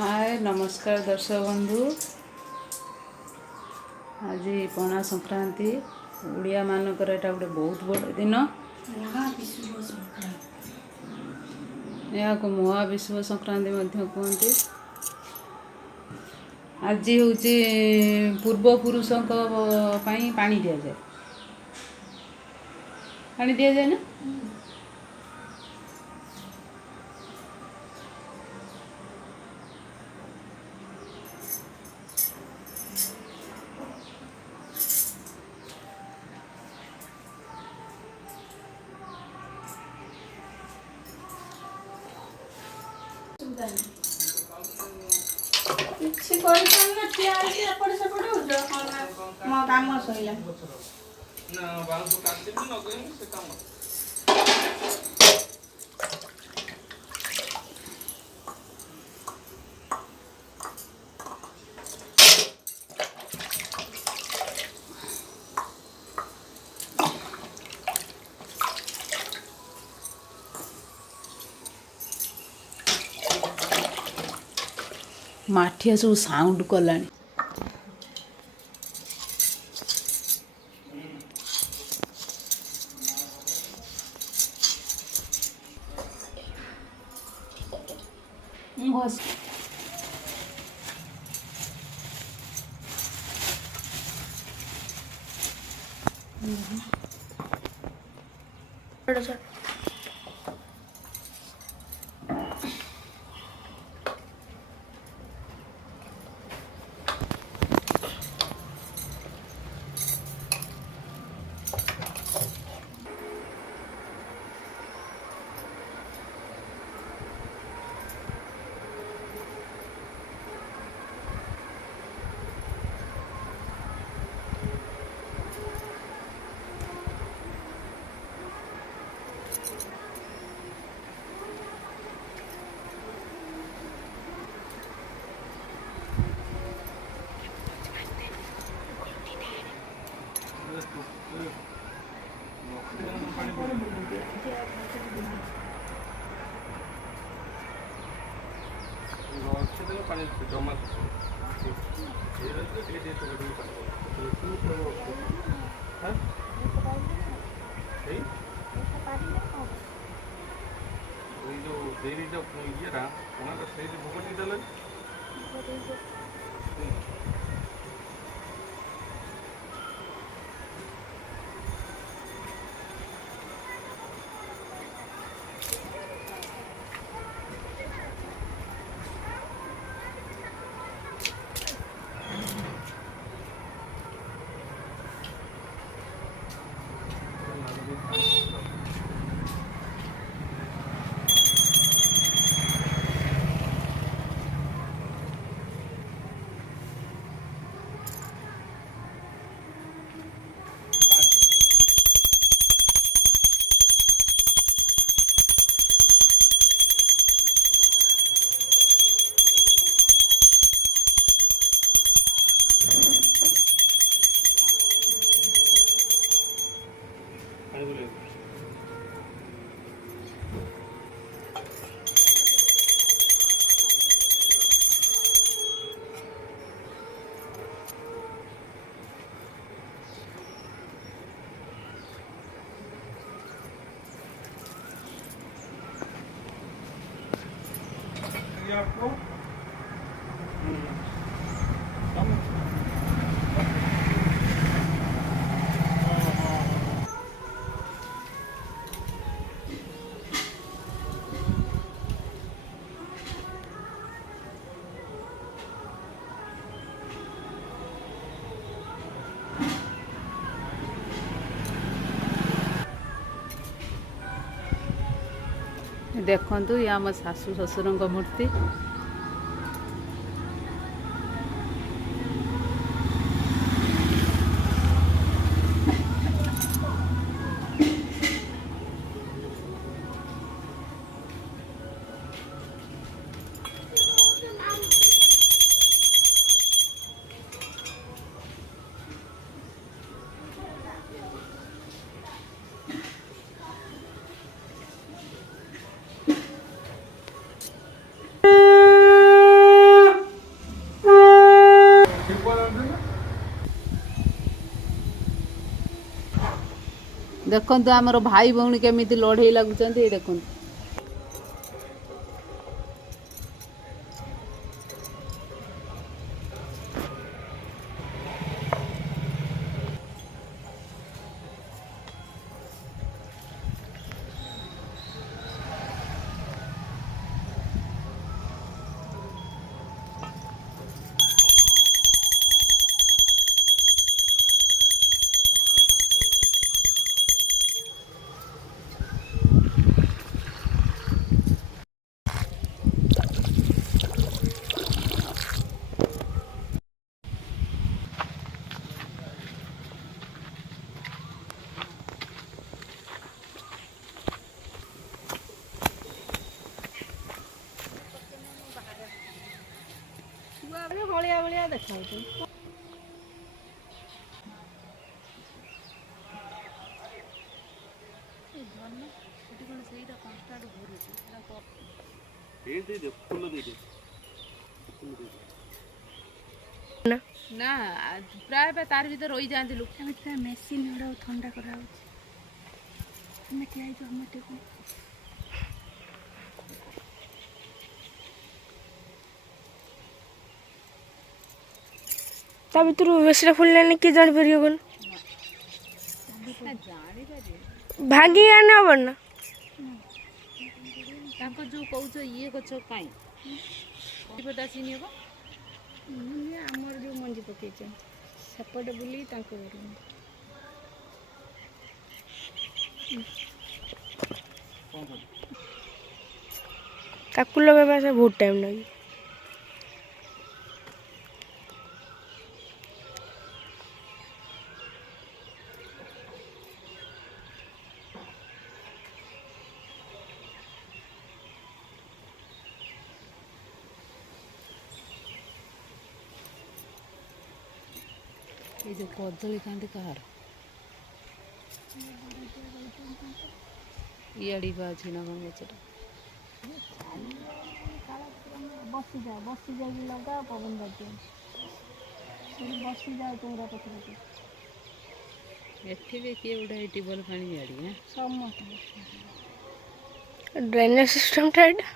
हाय नमस्कार दर्शक बंधु। आज पणा संक्रांति ओडिया मानकर एटा गोटे बहुत बड़ दिन। यहाँ को महाविश्व संक्रांति कहते। आज हूँ पूर्वपुरुषों पानी दि जाए पानी दि जाए ना କିଛି କରିପାରୁନ ଠିଆ ହେଇକି ଏପଟ ସେପଟ ହଉଛ ମୋ କାମ ସଇଲା ନା ବାଉଁଶ କାଟିବି ନଗେଇବି ସେ କାମ माठिया सब साउंड कलानी। पानी जमा जो ये भोग देले आपको देखु ये आम शाशु शशुर मूर्ति। ଦେଖନ୍ତୁ ଆମର ଭାଇ ଭଉଣୀ କେମିତି ଲଢ଼େଇ ଲାଗୁଛନ୍ତି ଏଇ ଦେଖନ୍ତୁ। ଭଳିଆ ଭଳିଆ ଦେଖାଉଛି। ନା ପ୍ରାୟ ତାର ଭିତରେ ରହିଯାଆନ୍ତି ଲୋକ। ମେସିନ୍ ଗୁଡ଼ା ଥଣ୍ଡା କରାହେଉଛି। ଆମେ ଠିଆ ହେଇଛୁ ଆମ ଟିକେ ତା ଭିତରୁ ବେଶୀଟା ଫୁଲିଲାନି କିଏ ଜାଣିପାରିବନି। ଭାଙ୍ଗି ଆଣି ହବନି ନା ତାଙ୍କ ଯୋଉ କହୁଛ ଇଏ ଗଛ କାଇଁ ଚିନି ହବ ଆମର ଯୋଉ ମଞ୍ଜି ପକେଇଛ ସେପଟେ ବୁଲି ତାଙ୍କ ଘରୁ ତାକୁ ଲଗେଇବା ସେ ବହୁତ ଟାଇମ୍ ଲାଗେ। এই যে কদଳୀ କାନ୍ଦି କାହାର ଇଆଡ଼ି ବା ଅଛି ନା କ'ଣ ଗଛଟା। ବସିଯାଇକି ଲଗା ପବନ ବାଜିବ ବସିଯାଉ ଚଉରା ପାଖରେ। ଏଠି ବି କିଏ ଗୋଟେ ଟ୍ୟୁବଲ୍ ପାଣି ଇଆଡ଼ି ସମସ୍ତେ ଡ୍ରେନେଜ ସିଷ୍ଟମଟା ଏଇଟା।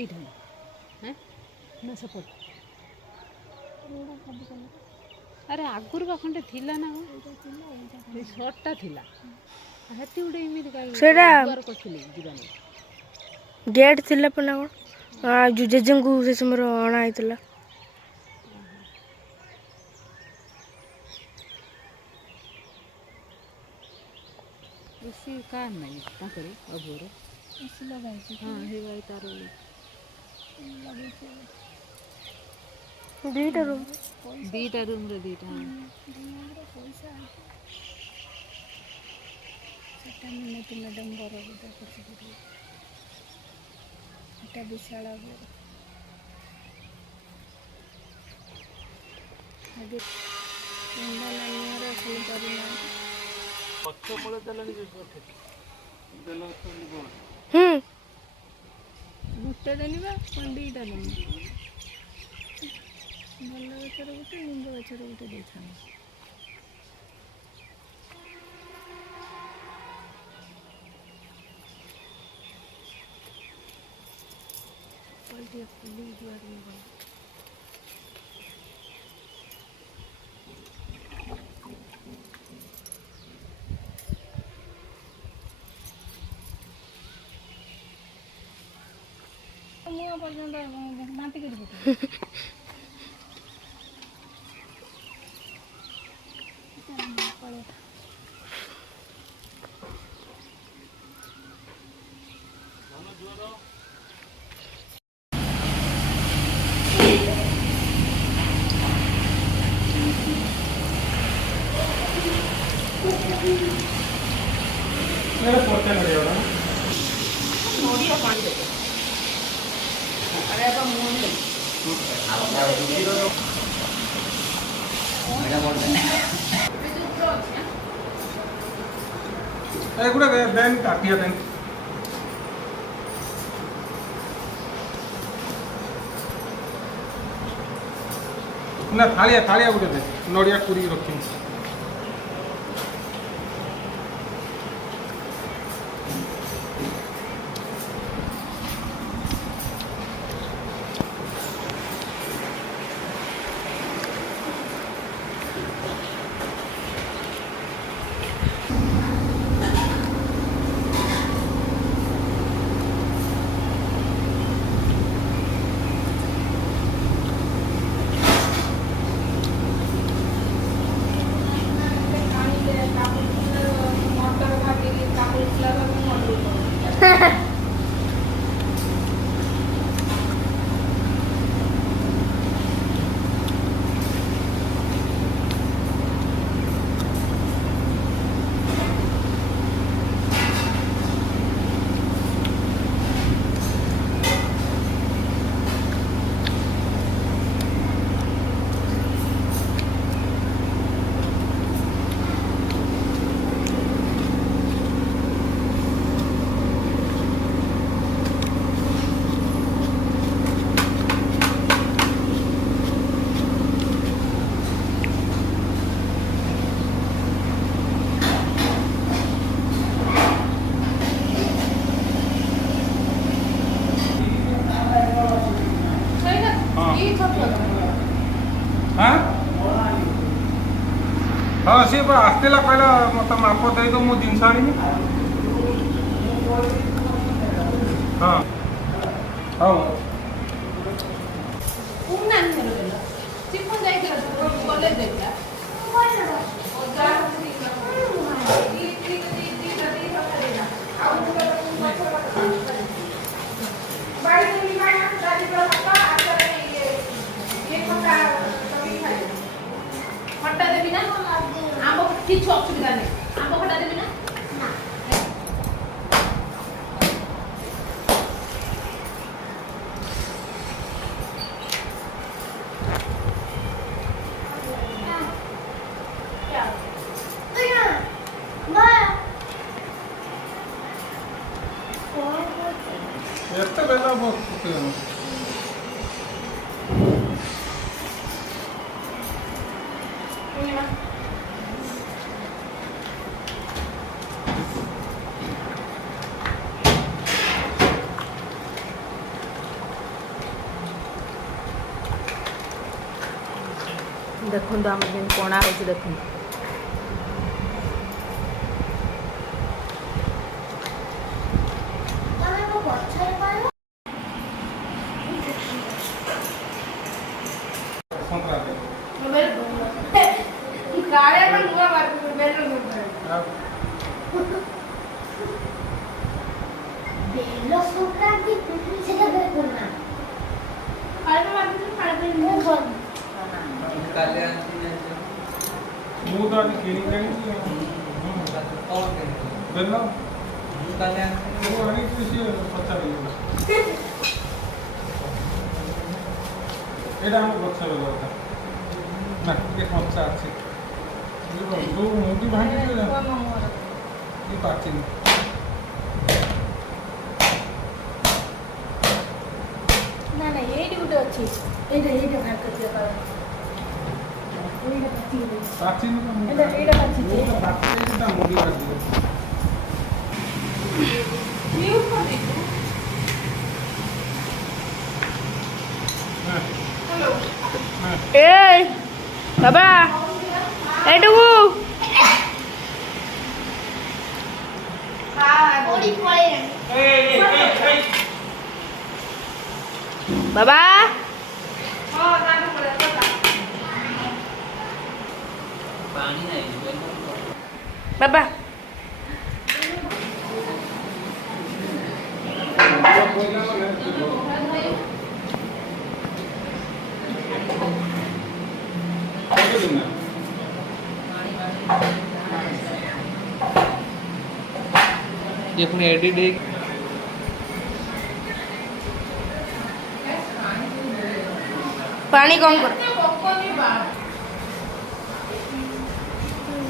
এইটা হ্যাঁ ନା ସେପଟ ଆରେ ଆଗରୁ ବା ଖଣ୍ଡେ ଥିଲା ନା ଏଇ ସର୍ଟଟା ଥିଲା ହେଠି ଗୋଟେ ଏମିତି ସେଇଟା କରିଥିଲି ଯିବାନି ଗେଟ୍ ଥିଲା ନା କ'ଣ ଯେଉଁ ଜେଜେଙ୍କୁ ସେ ସମୟରେ ଅଣା ହେଇଥିଲା। ବେଶୀ କାହାର ନାହିଁ ତାଙ୍କର ଅବୁର ଲଗାଇଛି ହଁ ହେଇଗଲା ତାର ଦୁଇଟା ରୁମ୍ ରୁମ୍ରେ ଦୁଇଟା ପଇସା ସେଟା ମିନତି ମ୍ୟାଡ଼ାମ୍ ବର ଗୋଟେ ସେଟା ବିଶାଳ ଗୋଟେ ଦେନି ବା କ'ଣ ଦୁଇଟା ଦେନି ଭଲ ଗଛର ଗୋଟେ ନିମ୍ବ ଗଛର ଗୋଟେ ଦେଇଥାନ୍ତି। ଟିକେ ଫୁଲି ଯୁଆଡ଼େ ଭଲ ମୁହଁ ପର୍ଯ୍ୟନ୍ତ ବାନ୍ତି କରି ନଡ଼ିଆ ପାଣି ଦେବେ ଆରେ ବାପା ମୁହଁ ଏଗୁଡ଼ା ବ୍ୟାଙ୍କ କାଟିବା ପାଇଁ ନା ଥାଳିଆ ଗୋଟେ ଦେ ନଡ଼ିଆ କୁରିକି ରଖିବି। हाँ सी आसला कहला मत माप दे मो जिनस आनी हाँ हाँ खट्टा देवी ना आंब किछु असुविधा नहीं आंब खट्टा देवी ना एते बेला बहुत देखो आम जेन पणा हो देखो ମୁଁ ତ ଆଜି କିଣିକି ଆଣିଛି ବେଲ ମୁଁ ଆଣିଛି ସିଏ ପଚାରିଲି ଏଇଟା ଆମ ଗଛ ବେଲ କଥା ନା ଟିକେ କଞ୍ଚା ଅଛି ଯୋଉ ମୁଣ୍ଡି ଭାଙ୍ଗିଛି ପାଚିନି ना ना ये ड्यूटी अच्छी ये भाग कर पाचिनी एटा पाची ମୁଁ ତ ପାଚିନି ତା ମୁଣ୍ଡି ଭାଙ୍ଗିଛି म्यूट कर दे हेलो ए बाबा ए डुगु बाबा बाबा ये अपने एडिट है पानी कम कर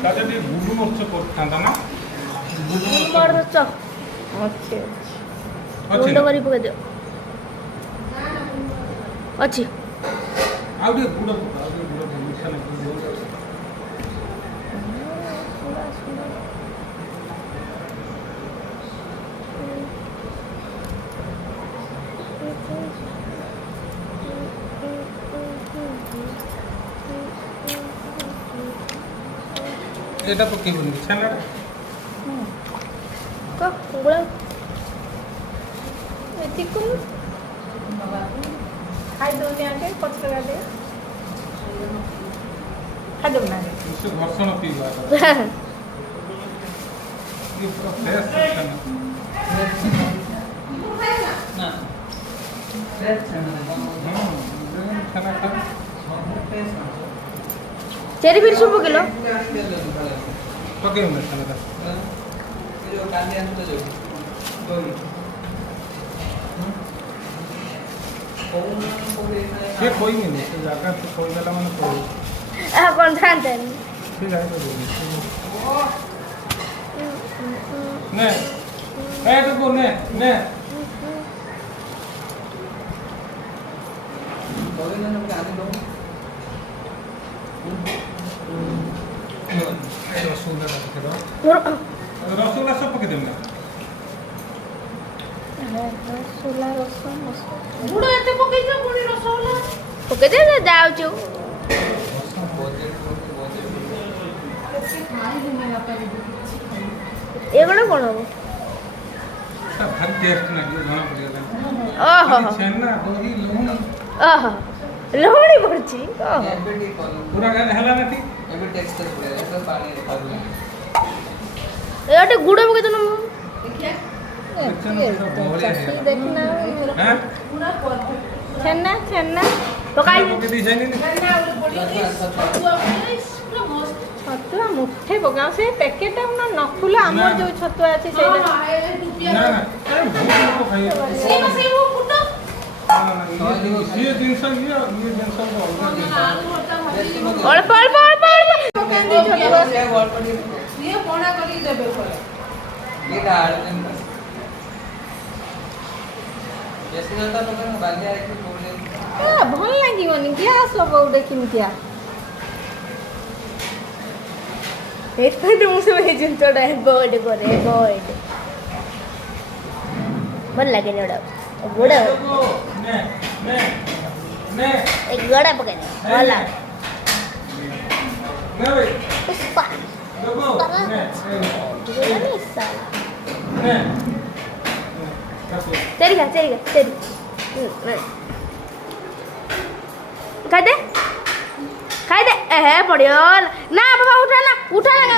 তাতে ଟିକେ ଗୁଣ୍ଡ ମରିଚ କରିଥାନ୍ତା ନା मरच अच्छे गुंड करी पका दियो अच्छी ଆଉ ଟିକେ ଗୁଣ୍ଡ এটা পকেইবনি ছানাটা କ ଗୁଳା ଏତିକି କଲୁ ଖାଇଦେଉନି ଆଗେ ପଛରେ ଗାଧେ ଖାଇଦେବୁ ନା ସେ ଘର୍ଷଣ ପିଇବା ये पूरा फ्रेश छाना ନା ଫ୍ରେଶ୍ ଛେନା छाना खा ଚେରି ଫିରି ସବୁ ପକେଇଲ ପକେଇବୁ ନା ଛାନାଟା ଯୋଉ କାଲି ଆସୁଛ ଯୋଉ ଦହି ସେ କହିନି ସେ ଜାଗା ସେ କହିଦେଲା ମାନେ କହିବୁ କ'ଣ ଥାନ୍ତାନି ସେ ଜାଣିପାରିବନି ନେ ଏଇଠୁ ନେ ନେ ରସଗୋଲା ପକେଇଦେବା ରସଗୋଲା ସବୁ ପକେଇଦେବି ନା ରସଗୋଲା ରସ ଗୁଡ଼ ଏତେ ପକେଇଛ ପୁଣି ରସଗୋଲା ପକେଇଦେ ଯାଉଛୁ ଏଗୁଡ଼ା କ'ଣ ହବ ଭାରି ଟେଷ୍ଟ ଲାଗିବ ଜଣା ପଡ଼ିଗଲା ଓହୋ ଛେନା ଦହି ଲହୁଣୀ ଓହୋ ଲହୁଣୀ ପଡ଼ୁଛି ଓହୋ ଏବେ ଟିକେ କଲୁ ପୁରା ଗାଁରେ ହେଲା ନା ଠିକ ଏବେ ଟେକ୍ସଚର ପଳେଇଲା ଏବେ ପାଣି ଖାଉନି ଏ ଗୋଟେ ଗୁଡ଼ ପକେଇ ଦେଲୁ ଦେଖିନା ହଁ ଛେନା ଛେନା ପକାଇ ପକେଇ ଦେଇ ସାଇନି ଛତୁଆ ମୁଠେ ପକାଉ ସେ ପ୍ୟାକେଟଟା ନା ନଖୁଲା ଆମର ଯୋଉ ଛତୁଆ ଅଛି ସେଇଟା ନା ନା ଏ ବହୁତ ଲୋକ ଖାଇବେ ସିଏ ଜିନିଷ ଇଏ ଜିନିଷ ଅଲଗା ଜିନିଷ ଅଳ୍ପ ଅଳ୍ପ ଅଳ୍ପ ଅଳ୍ପ ପକାନ୍ତି ଛତୁଆ ସିଏ ପଣା କରିକି ଦେବେ ଘରେ ଏଇଟା ଆଳୁ ଯେମିତି ବେଶୀ ଜଣ ପକେଇ ବାଲି ଆଇକି ପକେଇ ଭଲ ଲାଗିବନି ଗ୍ୟାସ୍ ଲଗାଉ ଗୋଟେ କେମିତିଆ ଏଇଥିପାଇଁ ତ ମୁଁ ସବୁ ଏଇ ଜିନିଷଟା ହେବ ଏଇଠି କରେ ହେବ ଏଇଠି ଭଲ ଲାଗେନି ଏଗୁଡ଼ା ଗୁଡ଼ ନେ ନେ ନେ ଏ ଗୁଡ଼ା ପକାଇ ଭଲ ନେ ଭାଇ ପୁଷ୍ପା ଲୋଗो ନେ ନେ चेरी खा चेरी खाई दे ए पड़ियो ना बाबा उठा ना